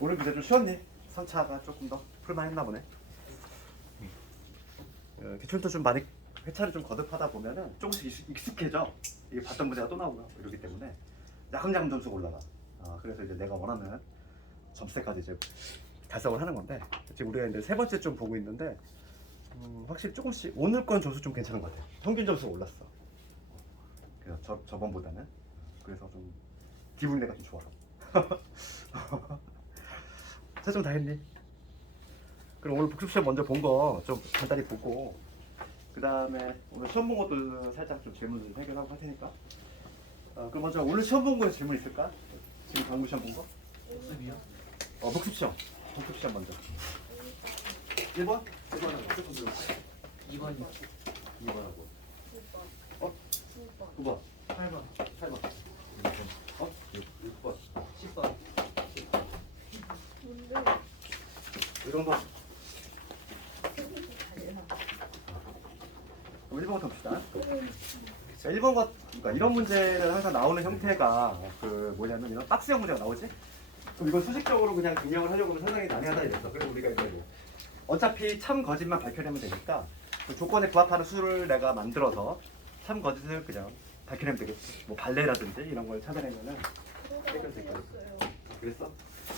오늘 근데 좀 쉬웠니? 3차가 조금 더 풀만 했나 보네. 기출도 좀 많이 회차를 좀 거듭하다 보면은 조금씩 익숙해져. 이게 봤던 문제가 또 나오고 이러기 때문에 야금야금 점수가 올라가. 그래서 이제 내가 원하는 점수대까지 이제 달성을 하는 건데, 지금 우리가 이제 세 번째 좀 보고 있는데 확실히 조금씩 오늘 건 점수 좀 괜찮은 것 같아요. 평균 점수가 올랐어. 그래서 저번보다는. 그래서 좀 기분이 내가 좀 좋아. 채점 다 했니? 그럼 오늘 복습 시험 먼저 본 거 좀 간단히 보고, 그 다음에 오늘 시험 본 것도 살짝 좀 질문을 해결하고 할 테니까. 그럼 먼저 오늘 시험 본 거에 질문 있을까? 지금 방금 시험 본 거? 복습이요? 복습 시험. 복습 시험 먼저. 1번? 1번은 무조건 들어볼게. 2번이요. 2번하고. 9번. 9번. 8번. 8번. 6번. 10번. 뭔데? 이런 거. 그럼 1번부터 봅시다. 자, 1번과 그러니까 이런 문제는 항상 나오는 형태가 그 뭐냐면 이런 박스형 문제가 나오지? 그럼 이걸 수식적으로 그냥 증명을 하려고 하면 상당히 난해하다 이랬어. 그래서 우리가 이제 뭐 어차피 참 거짓만 밝혀내면 되니까 그 조건에 부합하는 수를 내가 만들어서 참 거짓을 그냥 밝혀내면 되겠지. 뭐 발레라든지 이런 걸 찾아내면은 해결될 거야. 그랬어?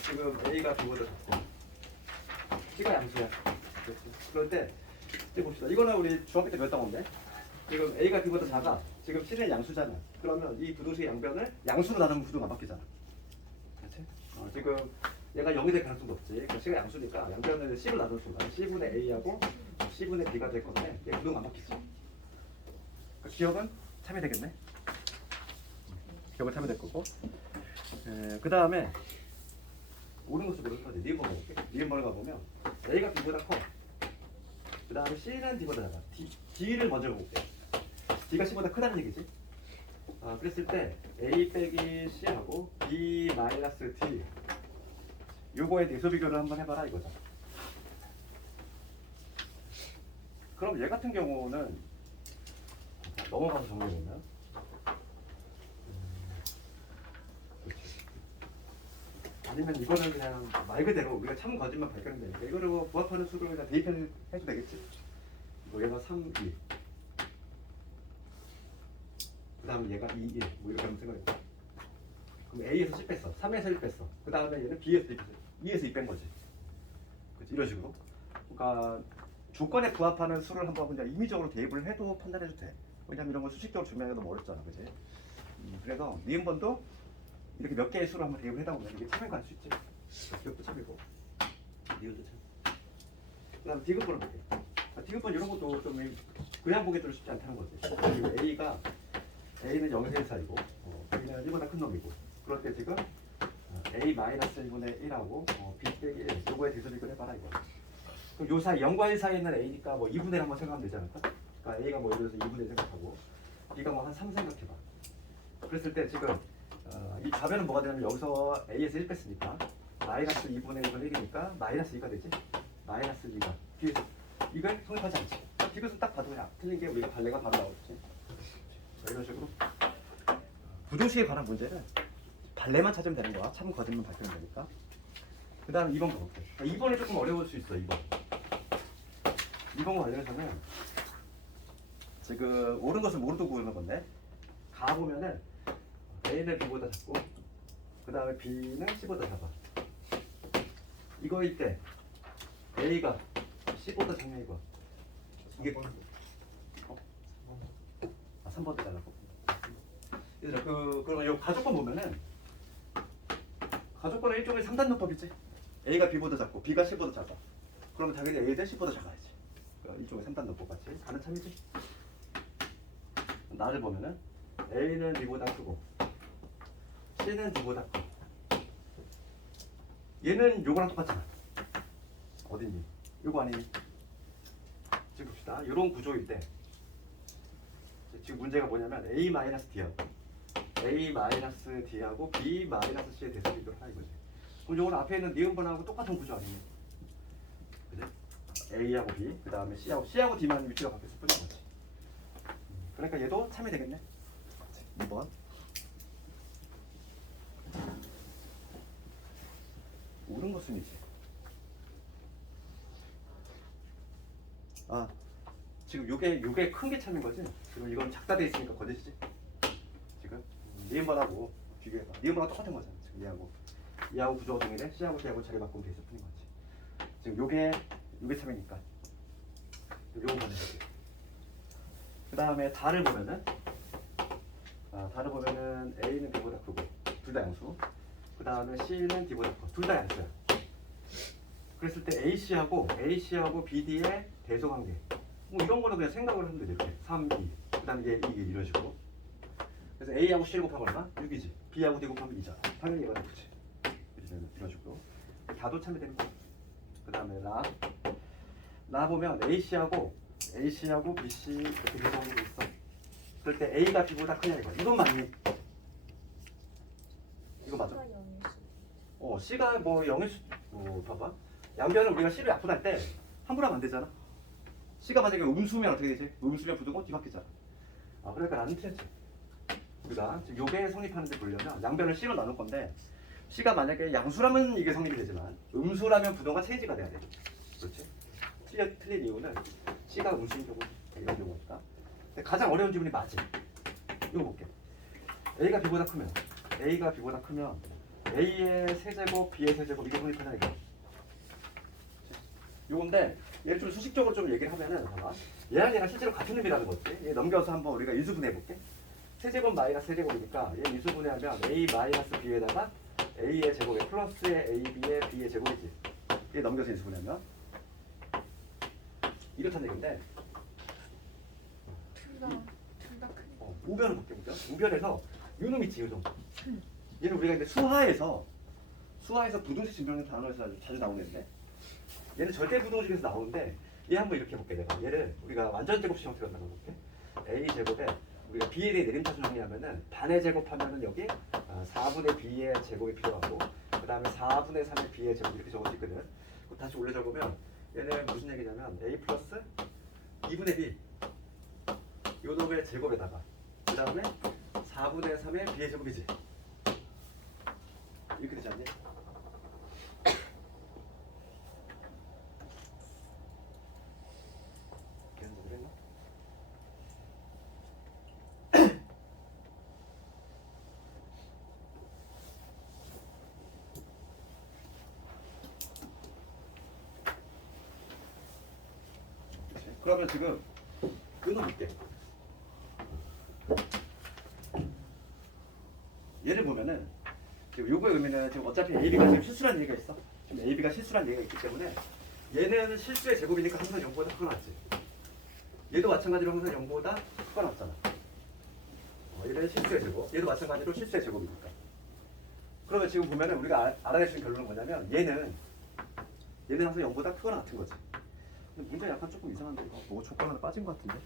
지금 A가 B보다 작고 C가 양수야. 그렇지. 그럴 때 이제 봅시다. 이거는 우리 중학교 때 배웠던 건데, 지금 A가 B보다 작아. 지금 C는 양수잖아. 그러면 이 부등식의 양변을 양수로 나누면 부등 안 바뀌잖아. 그렇지? 지금 얘가 0이 될 가능성도 없지. 그러니까 C가 양수니까 양변을 C로 나눌 순간 C분의 A하고 C분의 B가 될 건데 얘 부등 안 바뀌지. 그러니까 기억은 참이 되겠네. 기억은 참이 될 거고. 그 다음에 오른 것을 모르는 거지. 니은번 가볼게. 니은번을 가보면 A가 B보다 커. 그 다음에 C는 D보다 작아. D를 먼저 볼게. D가 C보다 크다는 얘기지. 그랬을 때 A 빼기 C하고 B 마이너스 D 요거에 대해서 비교를 한번 해봐라 이거죠. 그럼 얘 같은 경우는 넘어가서 정리해보면 아니면 이거는 그냥 말 그대로 우리가 참 거짓말 발견되니까 이거를 뭐 부합하는 수를 그냥 대입해도 되겠지. 뭐 얘가 3, 2 그 다음에 얘가 2, 1 뭐 이렇게 하면 생각해. 그럼 A에서 10 뺐어. 3에서 1 뺐어. 그 다음에 얘는 B에서 2 뺐어. 2에서 2 뺀 거지. 그치? 이런 식으로. 그러니까 조건에 부합하는 수를 한번 그냥 임의적으로 대입을 해도 판단해도 돼. 왜냐면 이런 걸 수식적으로 증명하기가 너무 어렵잖아. 그치? 그래서 니은번도 이렇게 몇 개의 수를 한번 대입을 해다 보면 이게 참여가 갈 수 있지. 이것도 참이고 니은도 참. 그 다음에 디귿번을 볼게. 디귿번 이런 것도 좀 그냥 보기도 쉽지 않다는 거지. A는 0에서 1 사이고 B는 1보다 큰 놈이고, 그럴 때 지금 A 마이너스 1분의 1하고 B 빼기 1 요거에 대해서 비교를 해봐라 이거. 그럼 요 사이 0과 1 사이에 있는 A니까 뭐 2분의 1 한번 생각하면 되지 않을까? 그러니까 A가 뭐 예를 들어서 2분의 1 생각하고 B가 뭐 한 3 생각해봐. 그랬을 때 지금 이 좌변은 뭐가 되냐면 여기서 A에서 1 뺐으니까 마이너스 2분의 1은 1이니까 마이너스 2가 되지? 마이너스 2가 뒤에서 이걸 성립하지 않지. 이것은 딱 봐도 그냥 틀린 게 우리가 발레가 바로 나오겠지. 이런 식으로 부등식에 관한 문제는 발레만 찾으면 되는 거야. 참 거짓말 밝히면 되니까. 그 다음에 2번 가볼게. 2번이 조금 어려울 수 있어. 2번 관련해서는 지금 옳은 것을 모르고 구하는 건데, 가보면은 A는 B보다 작고 그 다음에 B는 C보다 작아. 이거일 때 A가 C보다 작냐 이거. 이게 3번도 잘라고. 얘들아 그러면 요 가족권 보면은 가족권은 일종의 3단노법이지. A가 B보다 작고 B가 C보다 작아. 그러면 당연히 A는 C보다 작아야지. 그러니까 일종의 3단노법 같이 가는 참이지. 나를 보면은 A는 B보다 크고 C는 D보다 커. 얘는 요거랑 똑같잖아. 어딨니? 요거 아니니? 지금 봅시다. 요런 구조일 때 지금 문제가 뭐냐면 A-D하고 B-C에 대해서 비교를 하는 거지. 그럼 요거는 앞에 있는 니은번하고 똑같은 구조 아니에요? 그지? A하고 B, 그 다음에 C하고 D만 위치가 바뀌었을 뿐인 거지. 그러니까 얘도 참이 되겠네. 2번. 옳은 것을 허순이지. 아 지금 요게 큰 게 참인 거지? 지금 이건 작다 돼 있으니까 거짓이지? 지금 니은번하고 비교해봐. 니은번하고 똑같은 거잖아. 지금 얘하고 구조가 동일해. C하고 D하고 자리 바꾸면 돼서 푸는 거지. 지금 요게 참이니까 요거 보내야 돼. 그 다음에 다를 보면은 A는 B보다 크고 둘 다 양수. 그 다음에 C는 D보다 커. 둘 다 양수야. 그랬을 때 AC하고 BD의 대소관계. 뭐 이런 거는 그냥 생각을 하면 되죠. 이렇게 3, 2. 그 다음에 얘, 이게 이런 식으로. 그래서 A하고 C를 곱하면 얼마? 6이지. B하고 D 곱하면 2잖아. 당연히 얘가 나쁘지. 이런 식으로. 다도 참이 되는 거야. 그 다음에 라 보면 AC하고 BC 이렇게 대소관계가 있어. 그럴 때 A가 B보다 크냐 이거. 이건 맞니? 이거 맞아? C가 뭐 0일 수, 봐봐. 양변을 우리가 C를 약분할 때 함부로 하면 안 되잖아. C가 만약에 음수면 어떻게 되지? 음수면 부등호 뒤바뀌잖아. 그러니까 나는 틀렸지. 우리가 지금 요게 성립하는데 보려면 양변을 C로 나눌 건데 C가 만약에 양수라면 이게 성립이 되지만 음수라면 부등호가 체인지가 돼야 돼. 그렇지? 틀린 이유는 C가 음수인 경우 이런 경우니까. 근데 가장 어려운 질문이 맞지. 이거 볼게. A가 B보다 크면 A의 세제곱, B의 세제곱 이게 성립하냐 이거. 요건데 얘를 좀 수식적으로 좀 얘기를 하면은 봐봐. 얘랑 실제로 같은 의미라는 거지. 얘 넘겨서 한번 우리가 인수분해 볼게. 세제곱 마이너스 세제곱이니까 얘 인수분해하면 A 마이너스 B에다가 A의 제곱에 플러스의 AB의 B의 제곱이지. 얘 넘겨서 인수분해하면 이렇다는 얘기인데 둘다 크네. 우변을 볼게. 우변에서 요놈 있지 요놈. 얘는 우리가 근데 수하에서 부등식 증명하는 단어에서 자주 나오는데 얘는 절대 부등식에서 나오는데 얘 한번 이렇게 볼게. 내가 얘를 우리가 완전 제곱식 형태로 나눠 볼게. A 제곱에 우리가 B에 대해 내림차순 정리하면은 반의 제곱하면은 여기 4분의 B의 제곱이 필요하고 그 다음에 4분의 3의 B의 제곱 이렇게 적어져 있거든. 다시 올려 적으면 얘는 무슨 얘기냐면 A 플러스 2분의 B 요 놈의 제곱에다가 그 다음에 4분의 3의 B의 제곱이지. 이렇게 되지 않니? 그러면 지금 끊어볼게. 얘를 보면은 지금 요거의 의미는 지금 어차피 AB가 지금 실수란 얘기가 있어. 지금 AB가 실수란 얘기가 있기 때문에 얘는 실수의 제곱이니까 항상 0보다 크가 낫지. 얘도 마찬가지로 항상 0보다 크가 낫잖아. 얘는 실수의 제곱. 얘도 마찬가지로 실수의 제곱이니까. 그러면 지금 보면은 우리가 알아낼 수 있는 결론은 뭐냐면 얘는 항상 0보다 크거나 같은 거지. 근데 문제 약간 조금 이상한데 이거 뭐 조건 하나 빠진 것 같은데?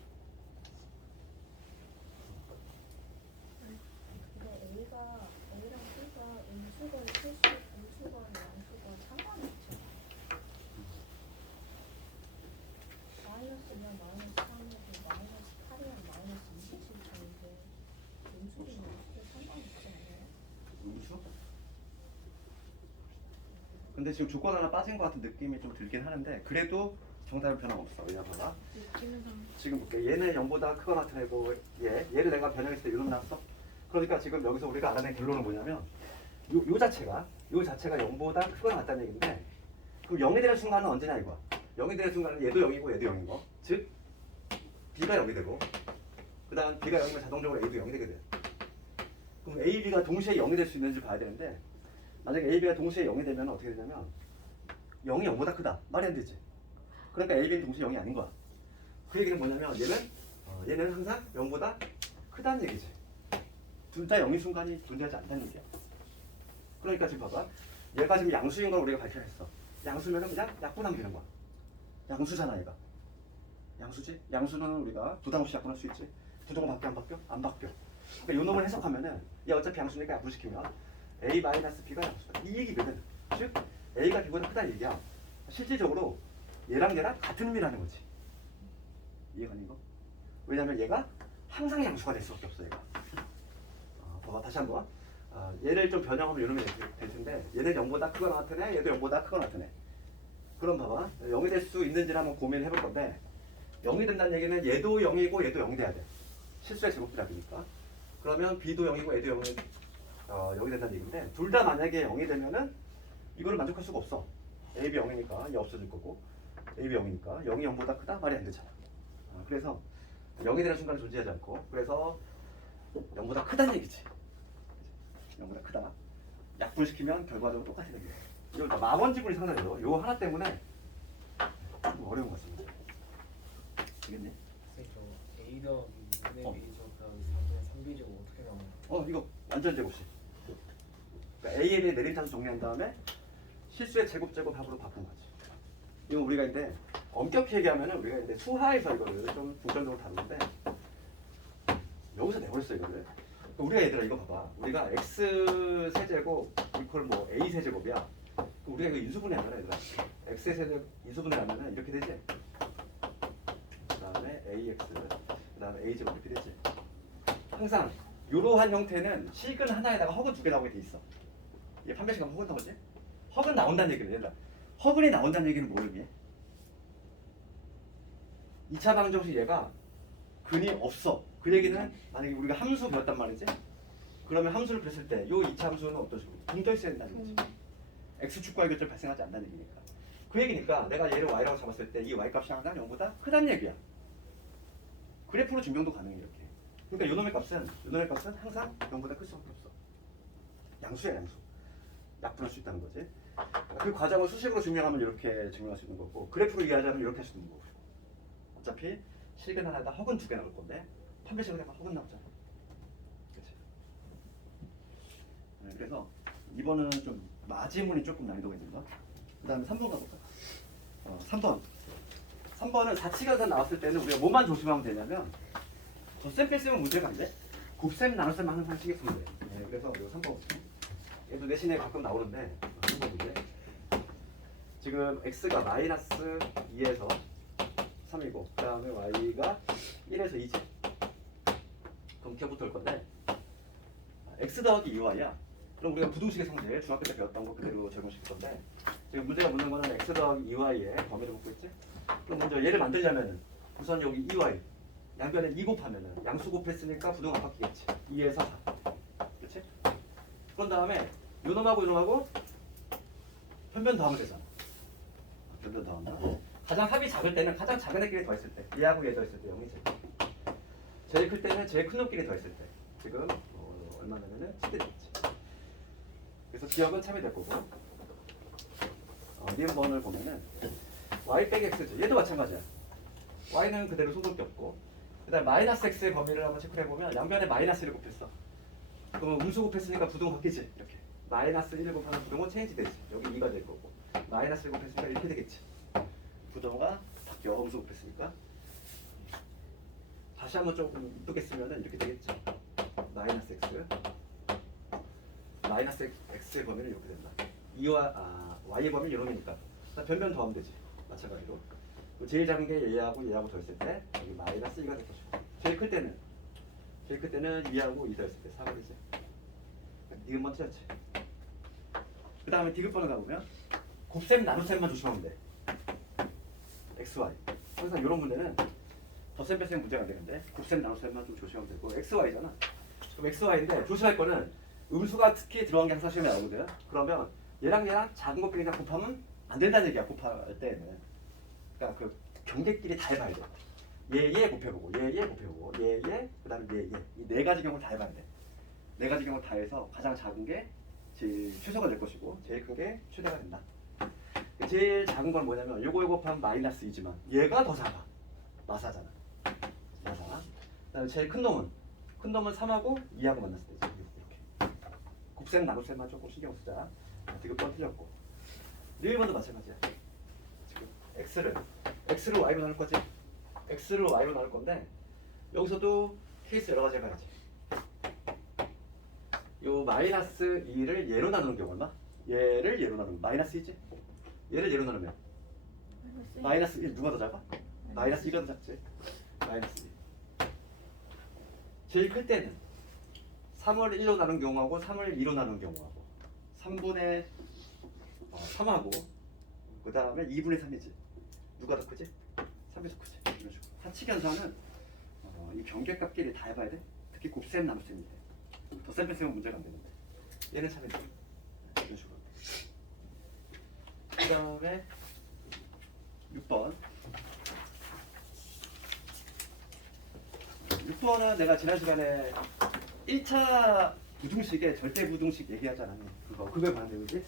근데 A랑 B가 음수건, 실수, 음수건, 양수건 상관없죠. 마이너스면 마이너스 3이고 마이너스 8이면 마이너스 27인데 음수는 상관없지 않아요? 음수? 근데 지금 조건 하나 빠진 것 같은 느낌이 좀 들긴 하는데 그래도 정답은 변함없어. 왜냐면 지금 볼게. 얘는 0보다 크거나 같은 애고 얘를 내가 변형했을 때 이놈 나왔어. 그러니까 지금 여기서 우리가 알아낸 결론은 뭐냐면 요 자체가 0보다 크거나 같다는 얘기인데 그럼 0이 되는 순간은 언제냐 이거야. 0이 되는 순간은 얘도 0이고 얘도 0인 거. 즉 B가 0이 되고 그 다음 B가 0이면 자동적으로 A도 0이 되게 돼. 그럼 A, B가 동시에 0이 될 수 있는지 봐야 되는데 만약에 A, B가 동시에 0이 되면 어떻게 되냐면 0이 0보다 크다. 말이 안 되지. 그러니까 A, B는 동시에 0이 아닌 거야. 그 얘기는 뭐냐면 얘는 항상 0보다 크다는 얘기지. 둘 다 0인 순간이 존재하지 않다는 얘기야. 그러니까 지금 봐봐. 얘가 지금 양수인 걸 우리가 발견했어. 양수면은 그냥 약분하면 되는 거야. 양수잖아 얘가. 양수지? 양수는 우리가 부담 없이 약분할 수 있지. 부등호 바뀌어 안 바뀌어? 안 바뀌어. 그러니까 요 놈을 해석하면은 얘 어차피 양수니까 약분시키면 A-B가 양수다. 이 얘기거든. 즉 A가 B보다 크다는 얘기야. 실질적으로 얘랑 같은 의미라는 거지. 이해가 안 거? 왜냐면 얘가 항상 양수가 될 수밖에 없어 얘가. 봐봐 다시 한번. 얘를 좀 변형하면 이러면 될 텐데 얘는 0보다 크거나 같은 애, 얘도 0보다 크거나 같은 애. 그럼 봐봐. 0이 될 수 있는지를 한번 고민해 볼 건데 0이 된다는 얘기는 얘도 0이고 얘도 0 돼야 돼. 실수의 제곱비라니까. 그러면 B도 0이고 얘도 0이 된다는 얘기인데 둘 다 만약에 0이 되면은 이거를 만족할 수가 없어. A, B 0이니까 얘 없어질 거고 A, B 0이니까 0이 0보다 크다? 말이 안 되잖아. 그래서 0이 되는 순간에 존재하지 않고 그래서 0보다 크다는 얘기지. 0보다 크다. 약분시키면 결과적으로 똑같이 됩니다. 이거 마번지분이 상당해요. 요 하나 때문에 좀 어려운 것 같습니다. 되겠니? 선생님 저 A 더하기 2분의 어. B 제곱 더하기 4분의 3B 제곱 어떻게 나오나요? 이거 완전 제곱식. 그러니까 AN의 내림차수 정리한 다음에 실수의 제곱합으로 바꾼 거지. 이거 우리가 이제 엄격히 얘기하면은 우리가 이제 수하에서 이거를 좀 중점적으로 다루는데 여기서 내버렸어 이거를. 그러니까 우리가 얘들아 이거 봐봐. 우리가 x 세제곱 이퀄 뭐 a 세제곱이야. 우리가 이거 인수분해 하잖아 얘들아. x의 세제곱 인수분해 하면은 이렇게 되지. 그다음에 ax 그다음에 a 제곱 이렇게 되지. 항상 이러한 형태는 식은 하나에다가 허근 두 개 나오게 돼 있어. 이게 판별식 하면 허근 나오지? 허근 나온다는 얘기는 얘들아. 허근이 나온다는 얘기는 뭘 의미해? 2차 방정식 얘가 근이 없어. 그 얘기는 만약에 우리가 함수 배웠단 말이지. 그러면 함수를 뺐을 때 이 2차 함수는 어떤 식으로 붕떠 있어야 된다는 얘기지. x축과의 교점이 발생하지 않는다는 얘기니까. 그 얘기니까 내가 얘를 y라고 잡았을 때 이 y 값이 항상 0보다 크다는 얘기야. 그래프로 증명도 가능해 이렇게. 그러니까 요놈의 값은 항상 0보다 클 수밖에 없어. 양수야 양수. 약분할 수 있다는 거지. 그 과정을 수식으로 증명하면 이렇게 증명할 수 있는 거고 그래프로 이해하자면 이렇게 할 수 있는 거고. 어차피 실근 하나에다 허근 두 개 나올 건데 판별식으로 해봐 허근 나오잖아. 그렇지. 그래서 이번은 좀 마지문이 조금 난이도가 있는 거. 그 다음에 3번 가볼까? 3번은 사치관산 나왔을 때는 우리가 뭐만 조심하면 되냐면 덧셈 뺐으면 문제가 안 돼. 곱셈 나눗셈 하는 방식이 있으면 돼. 그래서 이거 3번 얘도 내신에 가끔 나오는데 한번 보게. 지금 x가 마이너스 2에서 3이고 그 다음에 y가 1에서 2지. 그럼 걔부터 올 건데 x 더하기 2y야. 그럼 우리가 부등식의 성질 중학교 때 배웠던 거 그대로 적용시킬 건데 지금 문제가 묻는 거는 x 더하기 2y의 범위를 묻고 있지. 그럼 먼저 얘를 만들려면은 우선 여기 2y 양변에 2 곱하면은 양수 곱했으니까 부등 안 바뀌겠지. 2에서 4. 그렇지? 그런 다음에 요놈하고 편변 더하면 되잖아. 편변 더한다. 가장 합이 작을 때는 가장 작은 애끼리 더했을 때 얘하고 얘 더했을 때 0이지. 제일 클 때는 제일 큰 놈끼리 더했을 때 지금 얼마냐면은 10대 되겠지. 그래서 기억은 참이 될 거고 니은번을 보면은 y 빼기 x지. 얘도 마찬가지야. y는 그대로 손볼 게 없고 그 다음에 마이너스 x의 범위를 한번 체크를 해보면 양변에 마이너스를 곱했어. 그러면 음수 곱했으니까 부등 바뀌지. 이렇게 마이너스 1을 곱하면 부등호 체인지 되지. 여기 2가 될 거고 마이너스 1 곱했으니까 이렇게 되겠지. 부등호가 바뀌어. 음수 곱했으니까 다시 한번 조금 이쁘게 쓰면은 이렇게 되겠지. 마이너스 x 마이너스 x의 범위는 이렇게 된다. 2와 y의 범위는 이놈이니까 변변 더하면 되지. 마찬가지로 제일 작은 게 얘하고 더했을 때 여기 마이너스 2가 될 것이고 제일 클 때는 2하고 2 더했을 때 4가 되지. 니은번 틀렸지. 그 다음에 디귿번을 가보면 곱셈 나눗셈만 조심하면 돼. xy 항상 이런 문제는 덧셈 뺄셈 문제가 안 되는데 곱셈 나눗셈만 좀 조심하면 되고 xy잖아. 그럼 xy인데 조심할 거는 음수가 특히 들어간 게 항상 시험에 나오거든. 그러면 얘랑 작은 것끼리 그냥 곱하면 안 된다는 얘기야. 곱할 때는. 그러니까 그 경계끼리 다 해봐야 돼. 얘 곱해보고 얘 곱해보고 얘 그 다음에 얘 이 네 가지 경우를 다 해봐야 돼. 네 가지 경우를 다 해서 가장 작은 게 제일 최소가 될 것이고 제일 큰 게 최대가 된다. 제일 작은 건 뭐냐면 요거 곱하면 마이너스 2지만 얘가 더 작아. 마사잖아. 마사. 그다음에 제일 큰 놈은 3하고 2하고 만났을 때지. 이렇게. 곱셈 나눗셈만 조금 신경 쓰자. 디귿번 틀렸고. 니은번도 마찬가지야. 지금 x를 y로 나눌 거지. x를 y로 나눌 건데 여기서도 케이스 여러 가지 해봐야지. 요 마이너스 2를 얘로 나누는 경우 얼마? 얘를 얘로 나누면 마이너스 2지? 얘를 얘로 나누면 마이너스 1 누가 더 작아? 마이너스 2가 더 작지. 마이너스 2. 제일 클 때는 3을 1로 나눈 경우하고 3을 2로 나눈 경우하고 3분의 3하고 그 다음에 2분의 3이지. 누가 더 크지? 3이 더 크지. 이런 식으로. 사칙연산은 이 경계값끼리 다 해봐야 돼. 특히 곱셈 나눗셈일 때. 덧셈 뺄셈은 문제가 안 되는데. 얘는 참 이런 식으로. 그 다음에 6번. 6번은 내가 지난 시간에 1차 부등식의 절대 부등식 얘기하지 않았니? 그거에 관한 내용이지?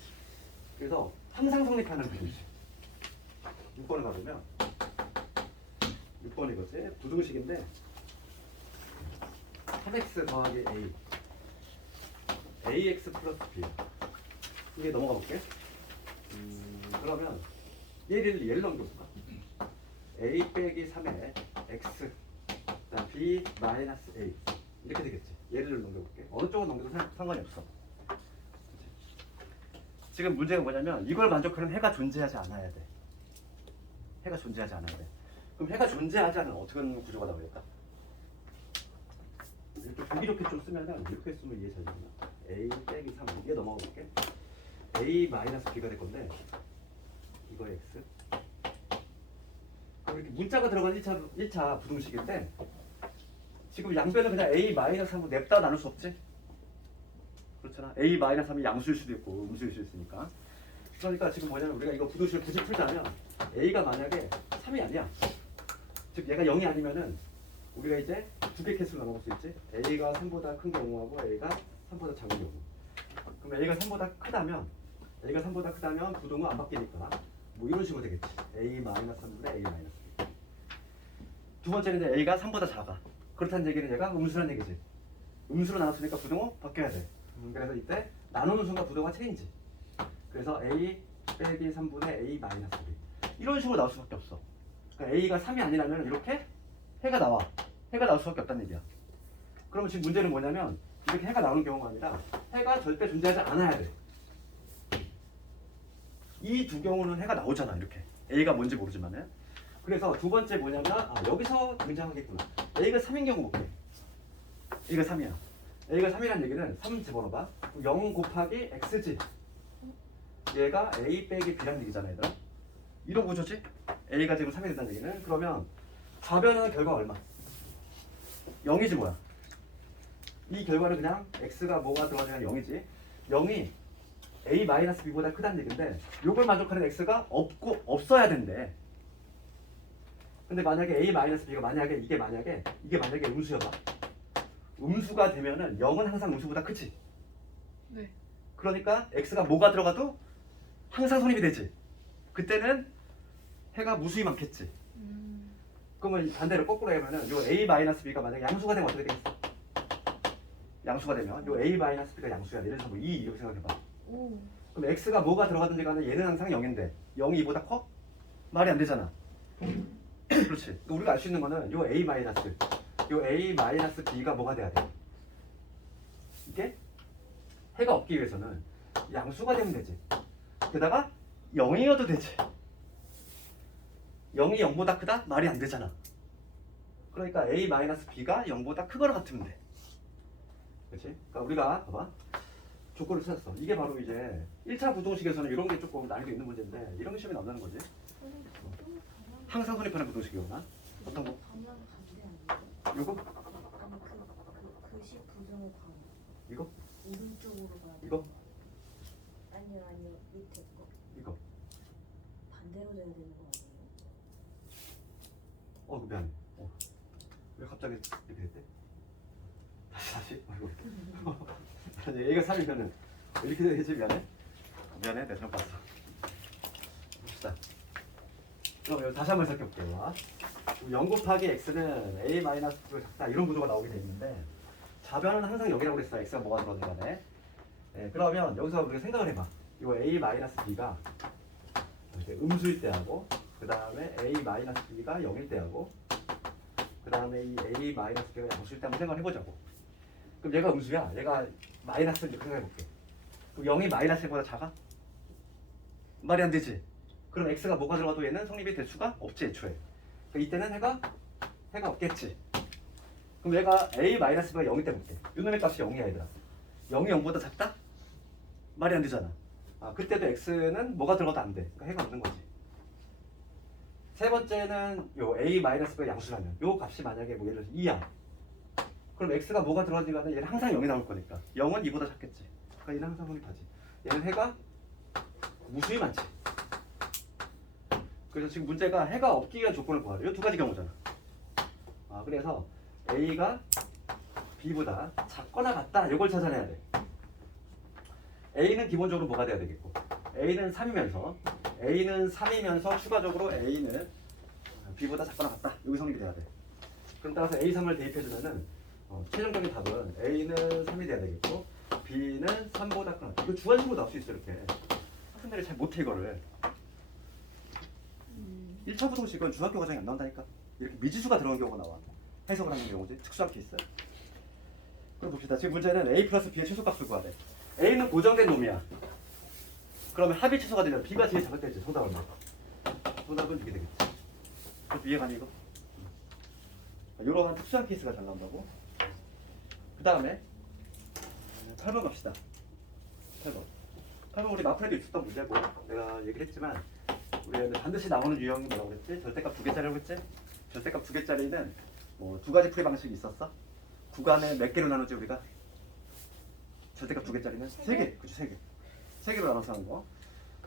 그래서 항상 성립하는 부등식. 6번에 가보면 6번 이거지? 부등식인데 3x 더하기 a ax 플러스 b 이게 넘어가 볼게. 그러면 예를 넘겨볼까? a 빼기 3에 x b 마이너스 a 이렇게 되겠지. 예를 넘겨볼게. 어느 쪽을 넘겨도 상관이 없어. 지금 문제가 뭐냐면 이걸 만족하는 해가 존재하지 않아야 돼. 해가 존재하지 않아야 돼. 그럼 해가 존재하지 않은 어떤 구조가 나오겠다? 이렇게 보기 좋게 좀 쓰면은 이렇게 쓰면 이해 잘 되구나. a 빼기 3 이게 넘어가 볼게. a 마이너스 b가 될 건데 이거 x. 그럼 이렇게 문자가 들어간 1차 부등식인데 지금 양변을 그냥 a 마이너스 3으로 냅다 나눌 수 없지? 그렇잖아. a 마이너스 3이 양수일 수도 있고 음수일 수도 있으니까. 그러니까 지금 뭐냐면 우리가 이거 부등식을 굳이 풀자면 a가 만약에 3이 아니야. 즉 얘가 0이 아니면은 우리가 이제 두 개 개수로 나눠볼 수 있지. a가 3보다 큰 경우하고 a가 3보다 작은 경우. 그럼 a가 3보다 크다면 부등은 안 바뀌니까 뭐 이런 식으로 되겠지. a 마이너스 3분의 a 마이너스 2. 두 번째는 이제 a가 3보다 작아. 그렇다는 얘기는 얘가 음수라는 얘기지. 음수로 나눴으니까 부등호 바뀌어야 돼. 그래서 이때 나누는 순간 부등호가 체인지. 그래서 a 빼기 3분의 a 마이너스 2 이런 식으로 나올 수밖에 없어. 그러니까 a가 3이 아니라면 이렇게 해가 나와. 해가 나올 수밖에 없다는 얘기야. 그러면 지금 문제는 뭐냐면 이렇게 해가 나오는 경우가 아니라 해가 절대 존재하지 않아야 돼. 이 두 경우는 해가 나오잖아. 이렇게 a가 뭔지 모르지만은. 그래서 두 번째 뭐냐면 여기서 등장하겠구나. a가 3인 경우 볼게. a가 3이야. a가 3이라는 얘기는 3 집어넣어봐. 0 곱하기 x지. 얘가 a 빼기 b라는 얘기잖아 얘들아. 이런 구조지? a가 지금 3이 된다는 얘기는. 그러면 좌변하는 결과가 얼마? 0이지 뭐야. 이 결과는 그냥 x가 뭐가 들어가냐면 0이지. 0이 a 마이너스 b보다 크다는 얘기인데 요걸 만족하는 x가 없어야 된대. 근데 만약에 a 마이너스 b가 이게 만약에 음수여봐. 음수가 되면은 0은 항상 음수보다 크지. 네. 그러니까 x가 뭐가 들어가도 항상 성립이 되지. 그때는 해가 무수히 많겠지. 그러면 반대로 거꾸로 하면은 요 a 마이너스 b가 만약에 양수가 되면 어떻게 되겠어? 양수가 되면 요 a 마이너스 b가 양수야. 예를 들어서 뭐 2 이렇게 생각해봐. 오. 그럼 x가 뭐가 들어가든지 간에 얘는 항상 0인데 0이 2보다 커? 말이 안 되잖아. 그렇지. 우리가 알 수 있는 거는 요 a 마이너스 b가 뭐가 돼야 돼? 이게 해가 없기 위해서는 양수가 되면 되지. 게다가 0이어도 되지. 0이 0보다 크다? 말이 안 되잖아. 그러니까 a 마이너스 b가 0보다 크거나 같으면 돼. 그렇지? 그러니까 우리가 봐봐. 조건을 찾았어. 이게 바로 이제 1차 부등식에서는 이런 게 조금 난이도 있는 문제인데 이런 게 시험에 나온다는 거지. 항상 성립하는 부등식이구나. 어떤 거? 방향 반대 아니에요? 요거? 아니 그시 부정의 방향. 이거? 오른쪽으로 가야 돼. 이거? 아니요 밑에 거. 이거? 반대로 돼야 되는 거 아니에요? 미안해. 왜 갑자기 이렇게 됐대? 다시? 아이고. 얘가 3이면은 이렇게 되겠지. 미안해. 미안해. 내가 잘못 봤어. 봅시다. 그럼 여기 다시 한번 살펴볼게요. 0 곱하기 x는 a 마이너스 b가 작다. 이런 구조가 나오게 돼 있는데 좌변은 항상 0이라고 그랬어. x가 뭐가 들어가는 간에. 그러면 여기서 우리가 생각을 해봐. 이 a 마이너스 b가 음수일 때하고 그 다음에 a 마이너스 b가 0일 때하고 그 다음에 이 a 마이너스 b가 양수일 때 한번 생각을 해보자고. 그럼 얘가 음수야. 얘가 마이너스를 이렇게 생각해볼게. 그럼 0이 마이너스보다 작아? 말이 안 되지. 그럼 x가 뭐가 들어가도 얘는 성립이 될 수가 없지 애초에. 그러니까 이때는 해가 없겠지. 그럼 그럼 얘가 a-b가 0일 때 볼게. 요놈의 값이 0이야 얘들아. 0이 0보다 작다? 말이 안 되잖아. 아, 그때도 x는 뭐가 들어가도 안 돼. 그러니까 해가 없는 거지. 세 번째는 요 a-b가 양수라면 요 값이 만약에 뭐 예를 들어서 2야. 그럼 x가 뭐가 들어가지 간에 얘는 항상 0이 나올 거니까 0은 2보다 작겠지. 그러니까 얘는 항상 성립하지. 얘는 해가 무수히 많지. 그래서 지금 문제가 해가 없기 위한 조건을 구하래. 이 두 가지 경우잖아. 아, 그래서 a가 b보다 작거나 같다. 이걸 찾아내야 돼. a는 기본적으로 뭐가 돼야 되겠고, a는 3이면서 추가적으로 a는 b보다 작거나 같다. 여기 성립이 돼야 돼. 그럼 따라서 a3을 대입해주면은 최종적인 답은 a는 3이 돼야 되겠고, b는 3보다 작거나 같다. 이거 주관식으로 나올 수 있어. 이렇게 학생들이 잘 못해 이거를. 1차 부동식은 중학교 과정에 안 나온다니까. 이렇게 미지수가 들어간 경우가 나와. 해석을 하는 경우지. 특수한 케이스. 그럼 봅시다. 지금 문제는 a 플러스 b의 최소값을 구하래. a는 고정된 놈이야. 그러면 합의 최소가 되면 b가 제일 작을 때지. 정답 얼마? 정답은 이게 되겠지. 이해가 가니 이거? 이러한 특수한 케이스가 잘 나온다고. 그 다음에 8번 갑시다. 8번 우리 마플에도 있었던 문제고 내가 얘기를 했지만 우리는 반드시 나오는 유형이 뭐라고 그랬지? 절대값 2개짜리라고 했지? 절대값 2개짜리는 뭐 두 가지 풀이 방식이 있었어? 구간에 몇 개로 나누지 우리가? 절대값 2개짜리는 3개. 그치 3개. 3개로 나눠서 하는 거.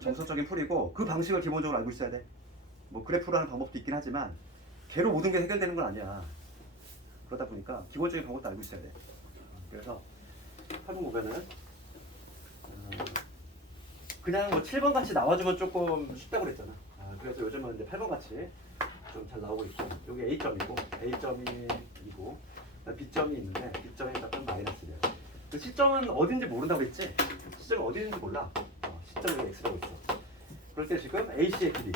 정석적인 풀이고 그 방식을 기본적으로 알고 있어야 돼. 뭐 그래프로 하는 방법도 있긴 하지만 걔로 모든 게 해결되는 건 아니야. 그러다 보니까 기본적인 방법도 알고 있어야 돼. 그래서 8번 보면은 그냥 뭐 7번 같이 나와주면 조금 쉽다고 그랬잖아. 그래서 요즘은 이제 8번 같이 좀 잘 나오고 있고, 여기 A점이고, A점이 2고, B점이 있는데, B점의 값은 마이너스래요. 그 시점은 어딘지 모른다고 그랬지? 시점이 어디 있는지 몰라. 시점이 X라고 있어. 그럴 때 지금 AC의 길이,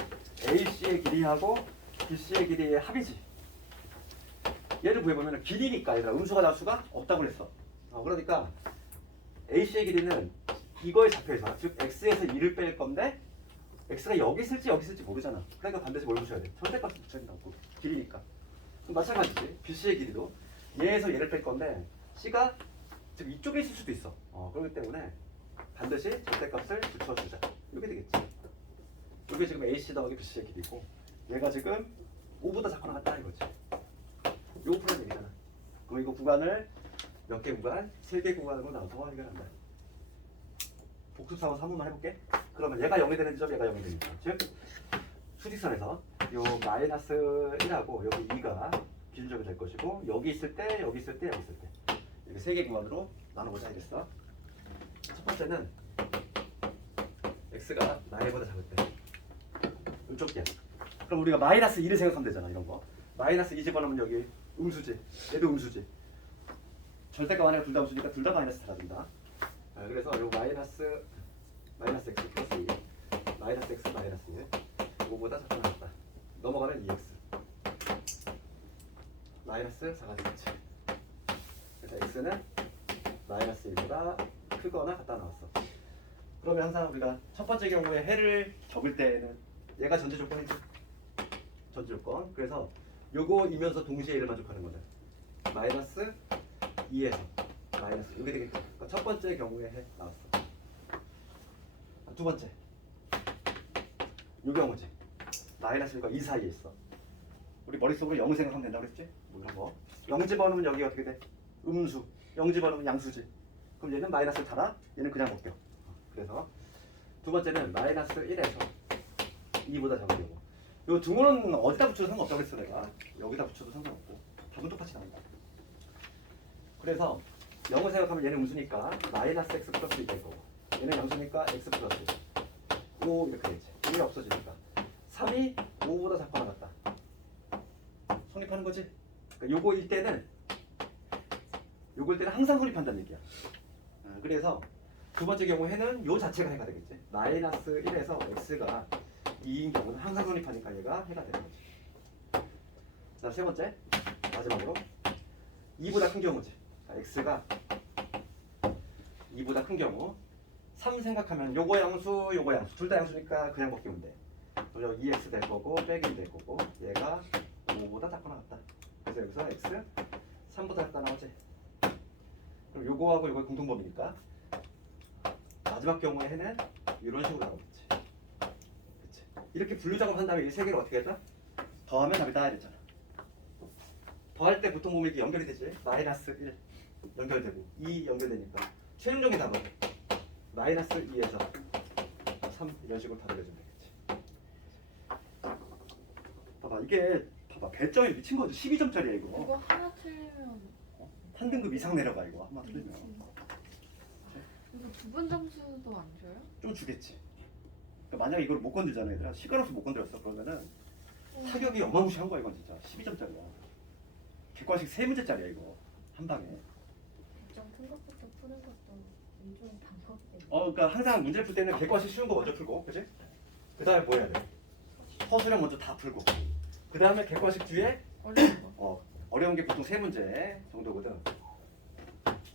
AC의 길이하고 BC의 길이의 합이지. 얘를 구해보면 길이니까 얘들아 음수가 나수가 없다고 그랬어. 그러니까 AC의 길이는 이거에 잡혀있어. 즉 X에서 2를 뺄 건데 X가 여기 있을지 모르잖아. 그러니까 반드시 뭘 붙여야 돼? 절대값을 붙여야 된다고. 길이니까. 그럼 마찬가지지. BC의 길이도 얘에서 얘를 뺄 건데 C가 즉 이쪽에 있을 수도 있어. 그렇기 때문에 반드시 절대값을 붙여주자. 이렇게 되겠지. 이게 지금 AC 더하기 BC의 길이고 얘가 지금 5보다 작거나 같다 이거지. 요거 푸는 얘기잖아. 그럼 이거 구간을 몇 개 구간? 3개 구간으로 나눠서 해결한다. 복습 4번 3번만 해볼게. 그러면 얘가 0이 되는 지점, 얘가 0이 되는 지점. 즉 수직선에서 요 마이너스 1하고 여기 2가 기준점이 될 것이고 여기 있을 때, 여기 있을 때, 여기 있을 때 이렇게 3개 구간으로 나눠보자 이랬어. 첫 번째는 x가 나이보다 작을 때 이쪽 게. 그럼 우리가 마이너스 2를 생각하면 되잖아. 이런 거 마이너스 2 집어넣으면 여기 음수지. 얘도 음수지. 절대값 안에 둘 다 음수니까 둘 다 마이너스 달아준다. 그래서 요 마이너스 x 플러스 2 마이너스 x 마이너스 1 5보다 작거나 같다. 넘어가는 2x 마이너스 4가 되겠지. 그래서 x는 마이너스 1보다 크거나 같다 나왔어. 그러면 항상 우리가 첫 번째 경우에 해를 적을 때는 얘가 전제 조건이지. 전제 조건. 그래서 요거이면서 동시에 얘를 만족하는 거다. 마이너스 2에서 마이너스 이게 되겠죠. 그러니까 첫 번째 경우에 해 나왔어. 두 번째 요 경우지. 마이너스 1과 2 사이에 있어. 우리 머릿속으로 0을 생각하면 된다고 그랬지? 뭐 이런 거 0 집어넣으면 여기가 어떻게 돼? 음수. 0 집어넣으면 양수지. 그럼 얘는 마이너스를 달아? 얘는 그냥 벗겨. 그래서 두 번째는 마이너스 1에서 2보다 작은 경우. 요 등호는 어디다 붙여도 상관없다고 그랬어 내가. 여기다 붙여도 상관없고 답은 똑같이 나온다. 그래서 0을 생각하면 얘는 음수니까 마이너스 x 플러스 2 될 거고 얘는 양수니까 x 플러스 5 이렇게 되지. 이게 없어지니까 3이 5보다 작거나 같다. 성립하는 거지. 그러니까 요거일 때는 항상 성립한다는 얘기야. 그래서 두 번째 경우 해는 요 자체가 해가 되겠지. 마이너스 1에서 x가 2인 경우는 항상 성립하니까 얘가 해가 되는 거지. 자, 세 번째 마지막으로 2보다 큰 경우지. x가 2보다 큰 경우 3 생각하면 요거 양수 요거 양수 둘 다 양수니까 그냥 벗기면 돼. 그래서 2x 될 거고 빼기 될 거고 얘가 5보다 작거나 같다. 그래서 여기서 x 3보다 작다 나오지? 그럼 요거하고 요거의 공통범위니까 마지막 경우에는 이런 식으로 나오겠지. 그치? 이렇게 분류 작업한 다음에 이 세 개를 어떻게 했다? 더하면 답이 나야 되잖아. 더할 때 보통 보면 이렇게 연결이 되지. 마이너스 1 연결되고 2 연결되니까 최종적인 답은 마이너스 2에서 3 이런 식으로 답을 내주면 되겠지. 봐봐 이게 봐봐 배점이 미친 거지. 12점짜리야 이거. 이거 하나 틀리면 한 등급 이상 내려가 이거 한번 틀리면 이거 두 번 점수도 안 줘요? 좀 주겠지. 그러니까 만약에 이걸 못 건들잖아 얘들아. 시간 없이 못 건드렸어 그러면은 타격이 어마무시한 거야 이건 진짜. 12점짜리야. 객관식 3문제짜리야 이거 한 방에. 좀 큰 것부터 푸는 것도 일종의 방법이에요. 그러니까 항상 문제 풀 때는 객관식 쉬운 거 먼저 풀고, 그치? 그 다음에 뭐 해야 돼? 허수령 먼저 다 풀고, 그 다음에 객관식 뒤에 어려운 거. 어려운 게 보통 3문제 정도거든.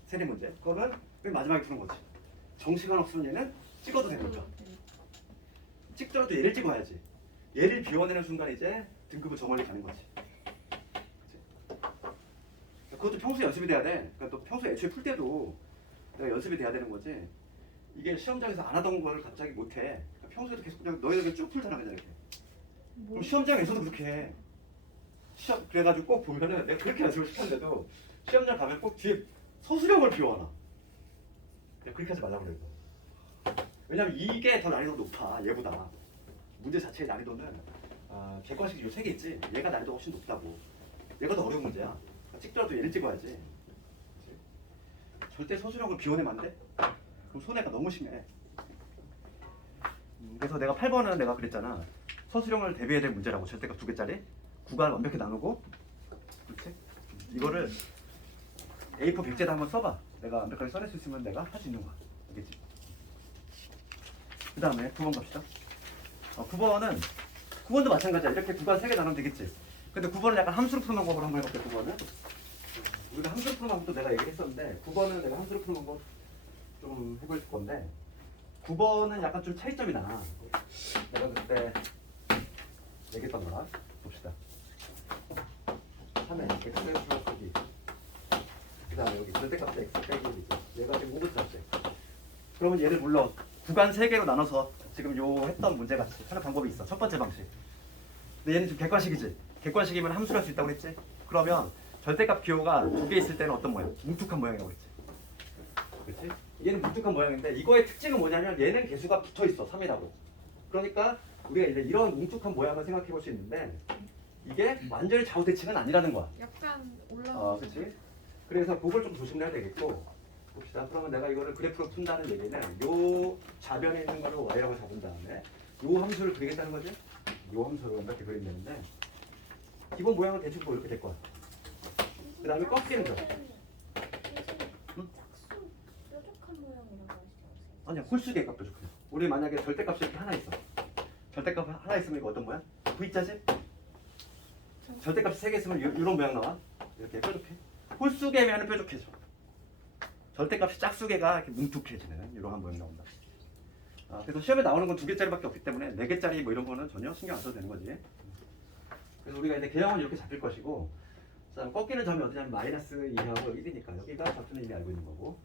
3문제. 그거는 맨 마지막에 푸는 거지. 정시간 없으면 얘는 찍어도 되는 거죠. 찍더라도 얘를 찍어야지. 얘를 비워내는 순간 이제 등급은 저 멀리 가는 거지. 그치? 그것도 평소에 연습이 돼야 돼. 그러니까 또 평소에 애초에 풀 때도 내가 연습이 돼야 되는 거지. 이게 시험장에서 안 하던 거를 갑자기 못해. 그러니까 평소에도 계속 그냥 너희들 쭉 풀잖아 그냥 이렇게. 그럼 시험장에서도 그렇게 해. 시험 그래가지고 꼭 보면은 내가 그렇게 연습을 시켰는데도 시험장 가면 꼭 뒤에 서술형을 비워놔. 내가 그렇게 하지 말라고 그래. 왜냐면 이게 더 난이도가 높아 얘보다. 문제 자체의 난이도는 객관식 요 3개 있지. 얘가 난이도가 훨씬 높다고. 얘가 더 어려운 문제야. 그러니까 찍더라도 얘를 찍어야지. 그치? 절대 서술형을 비워내면 안 돼? 그럼 손해가 너무 심해. 그래서 내가 8번은 내가 그랬잖아. 서술형을 대비해야 될 문제라고. 절대값 2개짜리. 구간을 완벽히 나누고. 그렇지? 이거를 A4 100제도 한번 써봐. 내가 완벽하게 써낼 수 있으면 내가 할 수 있는 거야. 알겠지? 그 다음에 9번 갑시다. 9번도 마찬가지야. 이렇게 구간 3개 나누면 되겠지. 근데 9번은 약간 함수로 푸는 방법으로 한번 해볼게. 9번은 우리가 함수로 푸는 방법도 내가 얘기했었는데 9번은 내가 함수로 푸는 방법 좀 해볼 건데 9번은 약간 좀 차이점이 나. 내가 그때 얘기했던 거라 봅시다. 3에 x 플러스 2. 그 다음에 여기 절대값 x 빼기 1이지. 얘가 지금 5부터 때. 그러면 얘를 물론 구간 3개로 나눠서 지금 요 했던 문제 같이 하는 방법이 있어. 첫 번째 방식. 근데 얘는 지금 객관식이지. 객관식이면 함수를 할 수 있다고 그랬지. 그러면 절대값 기호가 2개 있을 때는 어떤 모양? 뭉툭한 모양이라고 그랬지. 그렇지? 얘는 뭉툭한 모양인데 이거의 특징은 뭐냐면 얘는 개수가 붙어 있어. 3이라고. 그러니까 우리가 이제 이런 뭉툭한 모양을 생각해 볼 수 있는데 이게 완전히 좌우대칭은 아니라는 거야. 약간 올라가. 그렇지. 그래서 그걸 좀 조심해야 되겠고 봅시다. 그러면 내가 이거를 그래프로 푼다는 얘기는 요 좌변에 있는 거를 y라고 잡은 다음에 요 함수를 그리겠다는 거지. 요 함수를 이렇게 그리면 되는데 기본 모양은 대충 뭐 이렇게 될 거야. 그 다음에 꺾이는 점. 응? 짝수 뾰족한 모양이라고 하시지 않으세요? 아니야, 홀수의 값도 좋고. 우리 만약에 절대값이 이렇게 하나 있어. 절대값 하나 있으면 이거 어떤 모양? V자지? 절대값이 3개 있으면 이런 모양 나와. 이렇게 뾰족해. 홀수개면 뾰족해져. 절대값이 짝수개가 이렇게 뭉툭해지는 이런 모양이 나온다. 그래서 시험에 나오는 건 2개짜리밖에 없기 때문에 4개짜리 뭐 이런 거는 전혀 신경 안 써도 되는 거지. 그래서 우리가 이제 개형은 이렇게 잡힐 것이고, 자, 꺾이는 점이 어디냐면 마이너스 2하고 1이니까 여기가 좌표는 이미 알고 있는 거고.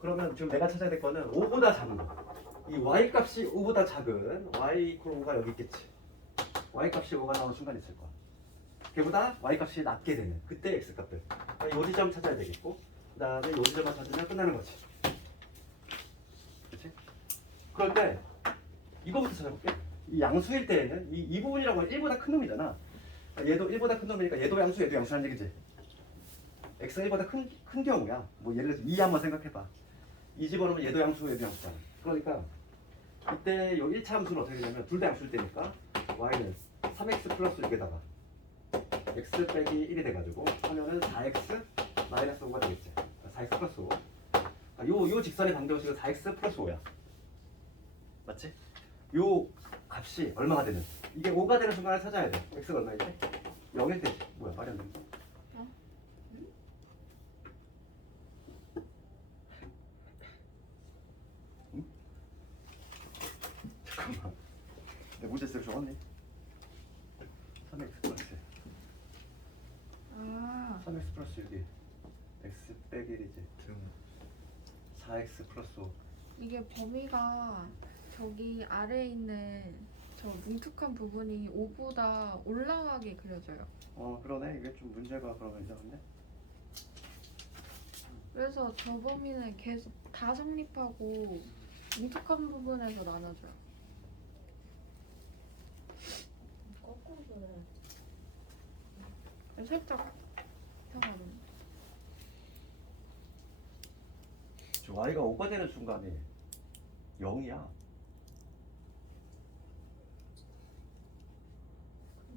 그러면 지금 내가 찾아야 될 거는 5보다 작은 거. 이 y 값이 5보다 작은 y 이퀄 5가 여기 있겠지. y 값이 5가 나오는 순간 있을 거야. 걔보다 y 값이 낮게 되는 그때 x 값들. 요 지점 찾아야 되겠고, 그 다음에 요 지점만 찾으면 끝나는 거지. 그렇지? 그럴 때 이거부터 찾아볼게. 이 양수일 때에는 이 부분이라고 하면 1보다 큰 놈이잖아. 얘도 1보다 큰 놈이니까 얘도 양수, 얘도 양수라는 얘기지. x가 1보다 큰 경우야. 뭐 예를 들어서 2 한번 생각해봐. 2 집어넣으면 얘도 양수, 얘도 양수잖아. 그러니까 이때 요 1차 함수는 어떻게 되냐면 둘 다 양수일 때니까 y는 3x 플러스 6에다가 x 빼기 1이 돼가지고 하면은 4x 마이너스 5가 되겠지. 4x 플러스 5. 요 직선의 방정식은 4x 플러스 5야. 맞지? 요 값이 얼마가 되는? 이게 5가 되는 순간을 찾아야 돼. x가 얼마인지? 0일 때지. 뭐야, 말이 안 되는 거. 응? 잠깐만. 내 문제 쓰기 적었니? 3x 플러스. 아, 3x 플러스 6이 x 빼기 1이지. 4x 플러스 5. 이게 범위가 저기 아래에 있는 저 뭉툭한 부분이 5보다 올라가게 그려져요. 그러네. 이게 좀 문제가 그러면 이상한데? 그래서 저 범위는 계속 다 성립하고 뭉툭한 부분에서 나눠져요. 거꾸로 그래. 살짝 이상하네. 저 y가 5가 되는 순간에 0이야.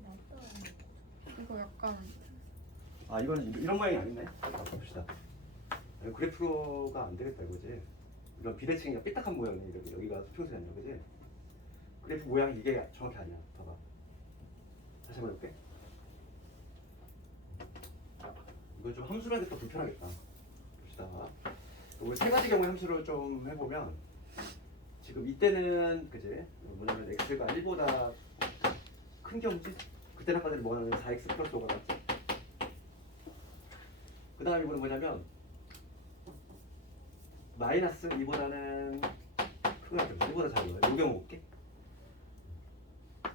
맞다. 이거 약간 이건 이런 모양이 아니네. 봅시다. 그래프가 안 되겠다 이거지. 이런 비대칭이가 삐딱한 모양이 여기가 수평선이 아니야, 그지? 그래프 모양이 이게 정확히 아니야. 봐봐. 다시 한번 해볼게. 이거 좀 함수로 하니까 불편하겠다. 봅시다. 우리 세 가지 경우의 함수를 좀 해보면 지금 이때는 그지? 뭐냐면 x가 1보다 큰 경우지? 그때는 아까 전에 뭐냐면 4x 플러스 5가 같지? 그 다음 이거는 뭐냐면 마이너스 2보다는 크거나 1보다 작은 거야. 요 경우 볼게.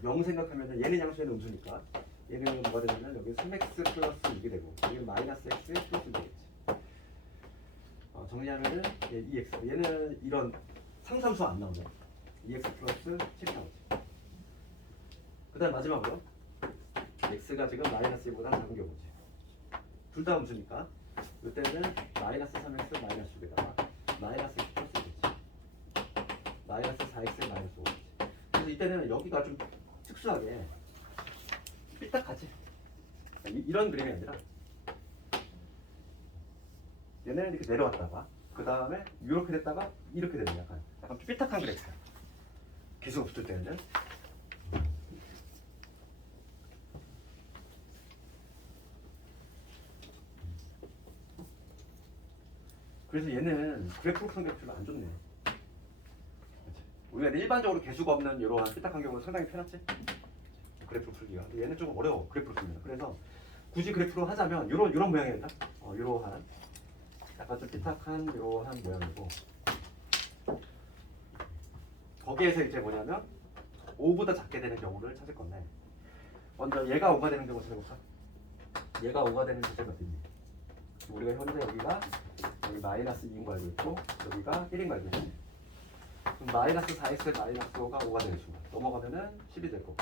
0 생각하면 얘는 양수에는 음수니까 얘는 뭐가 되냐면 여기 3x 플러스 6이 되고 여기 마이너스 x 플러스 6이 되겠지. 정리하면은 얘 2x 얘는 이런 상수함수 안 나오네. 2x 플러스 7이 나오지. 그 다음 마지막으로 x가 지금 마이너스 2보다 작은 경우지. 둘 다 음수니까 이때는 마이너스 3x 마이너스 6에다가 마이너스 x 플러스 6이지. 마이너스 4x 마이너스 5지. 그래서 이때는 여기가 좀 특수하게 삐딱하지. 이런 그림이 아니라 얘는 이렇게 내려왔다가 그 다음에 이렇게 됐다가 이렇게 되는 약간 좀 삐딱한 그래프야. 기수가 붙을 때는. 그래서 얘는 그래프 푸는 게 별로 안 좋네. 그치? 우리가 일반적으로 개수가 없는 이러한 삐딱한 경우는 상당히 편하지? 그래프 풀기가. 근데 얘는 조금 어려워, 그래프로 풀기는. 그래서 굳이 그래프로 하자면 요런 모양이다. 요러한 약간 좀 삐딱한 요러한 모양이고 거기에서 이제 뭐냐면 5보다 작게 되는 경우를 찾을 건데 먼저 얘가 5가 되는 경우 찾아볼까? 얘가 5가 되는 지점이 어디 있니? 우리가 현재 여기가 여기 마이너스 2인 거 알고 있고 여기가 1인 거 알고 있지. 그럼 마이너스 4x 마이너스 5가 5가 되는 순간 넘어가면은 10이 될 거고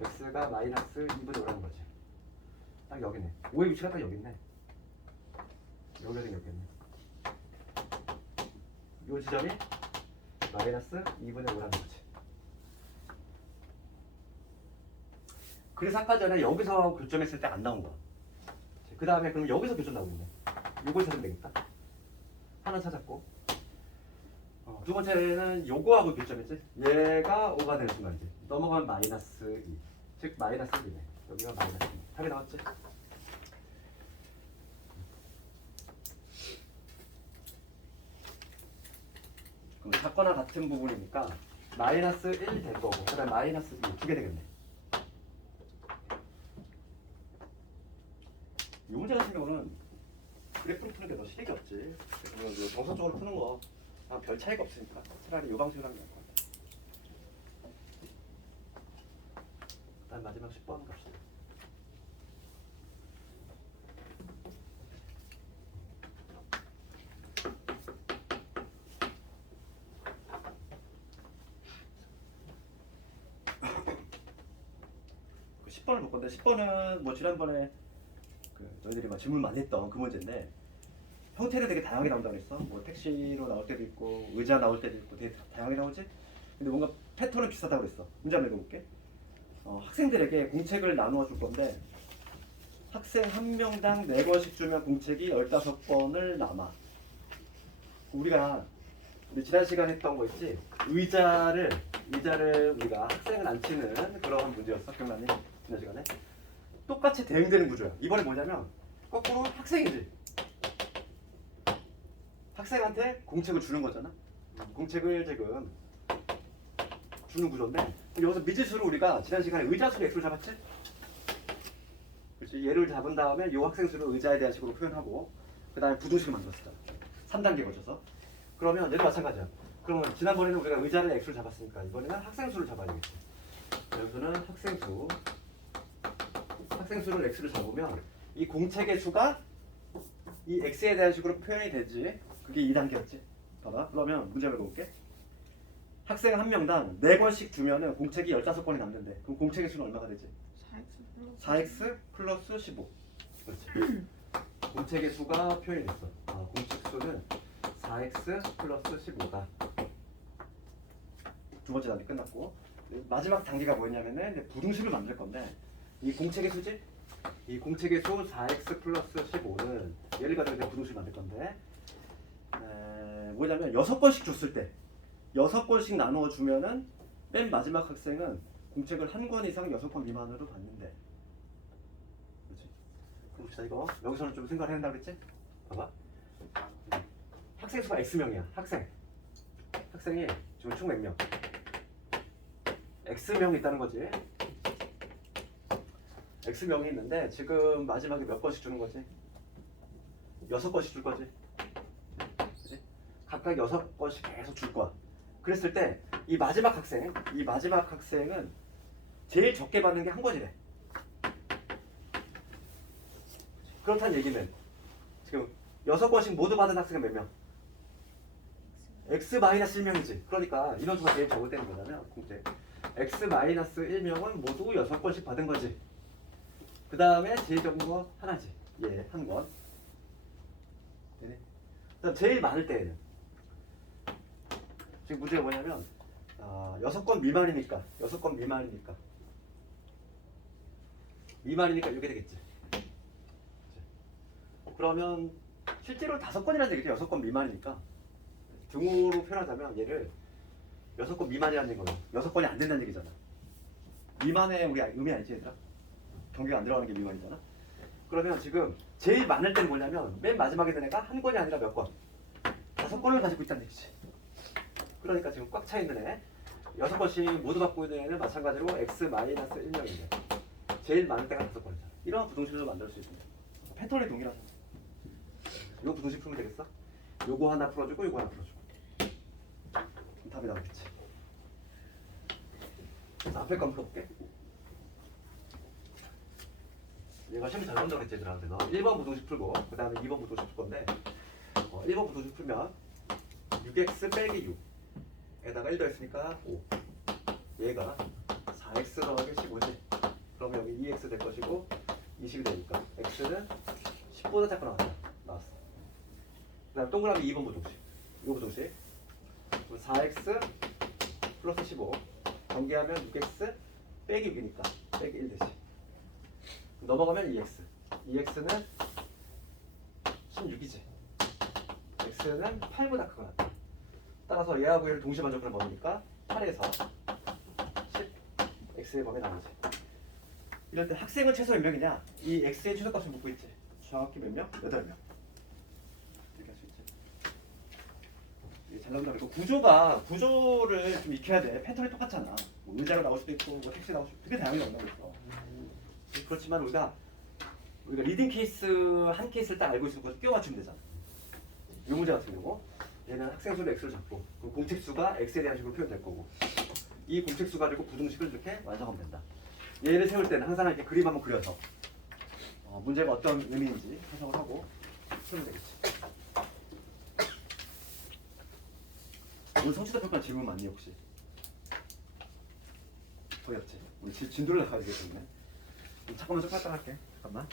x가 마이너스 2분의 5라는 거지. 딱 여기네. 5의 위치가 딱 여기 있네. 여기가 생겼겠네. 이 지점이 마이너스 2분의 5라는 거지. 그래서 아까 전에 여기서 교점했을 때 안 나온 거야. 그 다음에 그럼 여기서 교점 나오고 있네. 요걸 찾으면 되겠다. 하나 찾았고 두 번째는 요거하고 교점이지. 얘가 5가 되는 순간이지. 넘어가면 마이너스 2. 즉 마이너스 1이네. 여기가 마이너스 2. 답이 나왔지? 그럼 같거나 같은 부분이니까 마이너스 1 될 거고 그 다음에 마이너스 2 두 개 되겠네. 이 문제 같은 경우는 그래프로 푸는 게 더 실력이 없지. 그래서 정석적으로 푸는 거 별 차이가 없으니까 차라리 이 방식으로 하는 게 나을 것 같아. 다음 마지막 10번 갑시다. 그 10번을 볼 건데 10번은 뭐 지난번에 너희들이 막 질문 많이 했던 그 문제인데 형태가 되게 다양하게 나온다고 했어. 뭐 택시로 나올 때도 있고 의자 나올 때도 있고 되게 다양하게 나오지. 근데 뭔가 패턴은 비슷하다고 그랬어. 문제 한번 읽어볼게. 학생들에게 공책을 나누어 줄 건데 학생 한 명당 4권씩 주면 공책이 15권을 남아. 우리가 지난 시간에 했던 거 있지? 의자를 우리가 학생을 앉히는 그런 문제였어. 기억나니? 지난 시간에 똑같이 대응되는 구조야. 이번에 뭐냐면 거꾸로 학생이지. 학생한테 공책을 주는 거잖아. 공책을 지금 주는 구조인데 여기서 미지수로 우리가 지난 시간에 의자수로 x를 잡았지? 그렇지. 얘를 잡은 다음에 이 학생수를 의자에 대한 식으로 표현하고 그 다음에 부등식을 만들었잖아. 3단계 거쳐서. 그러면 얘도 마찬가지야. 그러면 지난번에는 우리가 의자를 x를 잡았으니까 이번에는 학생수를 잡아야겠지. 여기서는 학생수를 x를 잡으면 이 공책의 수가 이 x에 대한 식으로 표현이 되지. 그게 2단계였지. 봐봐. 그러면 문제 읽어볼게. 학생 한 명당 4권씩 주면은 공책이 15권이 남는데 그럼 공책의 수는 얼마가 되지? 4x 플러스 15. 그렇지. 공책의 수가 표현이 됐어. 공책 수는 4x 플러스 15다. 두 번째 단계 끝났고 마지막 단계가 뭐였냐면은 이제 부등식을 만들 건데 이 공책의 수지? 이 공책의 수 4x 플러스 15는 예를 가지고 이제 부등식을 만들 건데 뭐냐면 6권씩 줬을 때 6권씩 나누어 주면은 맨 마지막 학생은 공책을 한 권 이상 6권 미만으로 받는데. 그렇지. 그럼 봅시다. 이거 여기서는 좀 생각을 해야 된다고 그랬지? 봐봐. 학생 수가 X명이야. 학생이 지금 총 몇 명? X명이 있다는 거지. X명이 있는데 지금 마지막에 몇 권씩 주는 거지? 6권씩 줄 거지. 그치? 각각 6권씩 계속 줄 거야. 그랬을 때 이 마지막 학생은 제일 적게 받는 게 한 권이래. 그렇다는 얘기는 지금 6권씩 모두 받은 학생은 몇 명? X-1명이지. 그러니까 인원수가 제일 적을 때는 뭐냐면 공책 X-1명은 모두 6권씩 받은 거지. 그 다음에 제일 적은 거 하나지. 예, 한 권. 되네. 그다음 제일 많을 때에는 지금 문제가 뭐냐면 6권 미만이니까 이게 되겠지. 그러면 실제로 5권이라는 얘기죠. 6권 미만이니까 등호로 표현하자면 얘를 6권 미만이라는 얘기거든. 6권이 안 된다는 얘기잖아. 미만의 우리 의미 알지 얘들아? 경계가 안 들어가는 게 미만이잖아. 그러면 지금 제일 많을 때는 뭐냐면 맨 마지막에 든 애가 한 권이 아니라 몇 권? 5권을 가지고 있다는 얘기지. 그러니까 지금 꽉 차 있는 애 6권씩 모두 받고 있는 애는 마찬가지로 X-1명인데 제일 많을 때가 5권이잖아. 이런 부등식을 만들 수 있습니다. 패턴이 동일하잖아. 이거 부등식 풀면 되겠어? 요거 하나 풀어주고 요거 하나 풀어주고 답이 나오겠지. 그래서 앞에 거 한번 풀어볼게. 얘가 시험 잘 나온다고 했지 얘들아. 너 1번 부등식 풀고 그 다음에 2번 부등식 풀 건데 1번 부등식 풀면 6x 빼기 6 에다가 1 더했으니까 5 얘가 4x 더하기 15지. 그러면 여기 2x 될 것이고 20이 되니까 x는 10보다 작고 나왔어. 그 다음 동그라미 2번 부등식 이거 부등식 4x 플러스 15 전개하면 6x 빼기 6이니까 빼기 1 대시 넘어가면 2x는 16이지. x는 8보다 크거나 따라서 얘하고 얘를 동시에 만족하는 범위니까 8에서 10 x의 범위 나오지. 이럴 때 학생은 최소 몇 명이냐? 이 x의 최소값을 묻고 있지. 정확히 몇 명? 8명. 이렇게 할 수 있지. 이게 잘 나온다. 그리고 구조를 좀 익혀야 돼. 패턴이 똑같잖아. 뭐 의자로 나올 수도 있고 뭐 택시 나올 수도 있고 되게 다양하게 나온다고 있어. 그렇지만 우리가 리딩 케이스 한 케이스를 딱 알고 있으면 끼워 맞추면 되잖아. 이 문제 같은 경우 얘는 학생 수를 x를 잡고 그 공책 수가 x에 대한 식으로 표현될 거고 이 공책 수 가지고 부등식을 이렇게 완성하면 된다. 얘를 세울 때는 항상 이렇게 그림 한번 그려서 문제가 어떤 의미인지 해석을 하고 풀면 되겠지. 오늘 성취도 평가 질문 많니 혹시? 거의 없지. 우리 진도를 나가야 되기 때문에 잠깐만 좀 빨리 할게. 잠깐만.